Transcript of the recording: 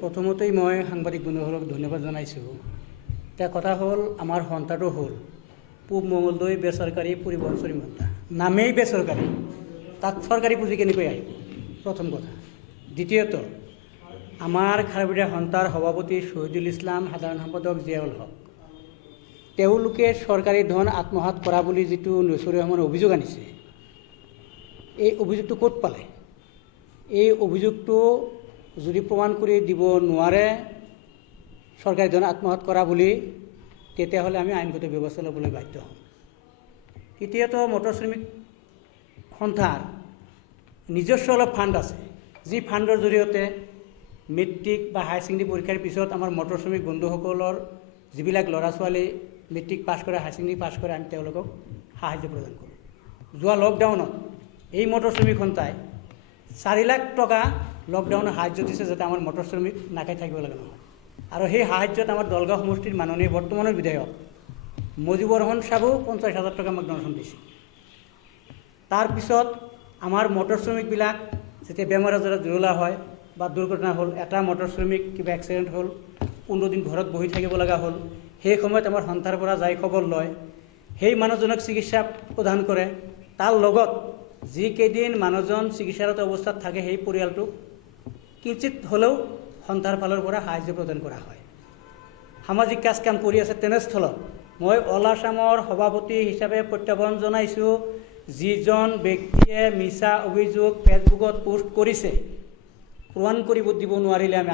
প্ৰথমতেই মই সাংবাদিক বন্ধুসকলক ধন্যবাদ জনাইছোঁ। এটা কথা হ'ল আমাৰ সন্থাটো হ'ল পূব মঙলদৈ বেচৰকাৰী পৰিবহণ শ্ৰমিক নামেই বেচৰকাৰী, তাত চৰকাৰী পুঁজি কেনেকৈ আহিব? প্ৰথম কথা। দ্বিতীয়ত, আমাৰ খাৰবেৰীয়া সন্থাৰ সভাপতি শহীদুল ইছলাম, সাধাৰণ সম্পাদক জিয়াউল হক, তেওঁলোকে চৰকাৰী ধন আত্মসাৎ কৰা বুলি যিটো নৈচৰীয়া সমান অভিযোগ আনিছে, এই অভিযোগটো ক'ত পালে? এই অভিযোগটো যদি প্ৰমাণ কৰি দিব নোৱাৰে চৰকাৰী ধন আত্মসাৎ কৰা বুলি, তেতিয়াহ'লে আমি আইনগত ব্যৱস্থা ল'বলৈ বাধ্য হ'ম। তৃতীয়ত, মটৰ শ্ৰমিক সন্থাৰ নিজস্ব অলপ ফাণ্ড আছে, যি ফাণ্ডৰ জৰিয়তে মেট্ৰিক বা হায়াৰ ছেকেণ্ডেৰী পৰীক্ষাৰ পিছত আমাৰ মটৰ শ্ৰমিক বন্ধুসকলৰ যিবিলাক ল'ৰা ছোৱালী মেট্ৰিক পাছ কৰে, হায়াৰ ছেকেণ্ডেৰী পাছ কৰে, আমি তেওঁলোকক সাহায্য প্ৰদান কৰোঁ। যোৱা লকডাউনত এই মটৰ শ্ৰমিক সন্থাই 4 লাখ টকা লকডাউনৰ সাহায্য দিছে, যাতে আমাৰ মটৰ শ্ৰমিক নাখাই থাকিব লগা নহয়। আৰু সেই সাহায্যত আমাৰ দলগাঁও সমষ্টিৰ মাননীয় বৰ্তমানৰ বিধায়ক মজিবুৰ ৰহমান চাহাবেও 50,000 টকা আমাক ডনেশ্যন দিছে। তাৰপিছত আমাৰ মটৰ শ্ৰমিকবিলাক যেতিয়া বেমাৰ আজাৰত জুৰুলা হয় বা দুৰ্ঘটনা হ'ল, এটা মটৰ শ্ৰমিক কিবা এক্সিডেণ্ট হ'ল, 15 দিন ঘৰত বহি থাকিব লগা হ'ল, সেই সময়ত আমাৰ সন্থাৰ পৰা যাই খবৰ লয়, সেই মানুহজনক চিকিৎসা প্ৰদান কৰে। তাৰ লগত যিকেইদিন মানুহজন চিকিৎসাৰত অৱস্থাত থাকে, সেই পৰিয়ালটোক কিঞ্চিত হ'লেও সন্থাৰ ফালৰ পৰা সাহায্য প্ৰদান কৰা হয়। সামাজিক কাজ কাম কৰি আছে, তেনেস্থলত মই অল আছামৰ সভাপতি হিচাপে প্ৰত্যাহ্বান জনাইছোঁ, যিজন ব্যক্তিয়ে মিছা অভিযোগ ফেচবুকত পোষ্ট কৰিছে, প্ৰমাণ কৰিব দিব নোৱাৰিলে আমি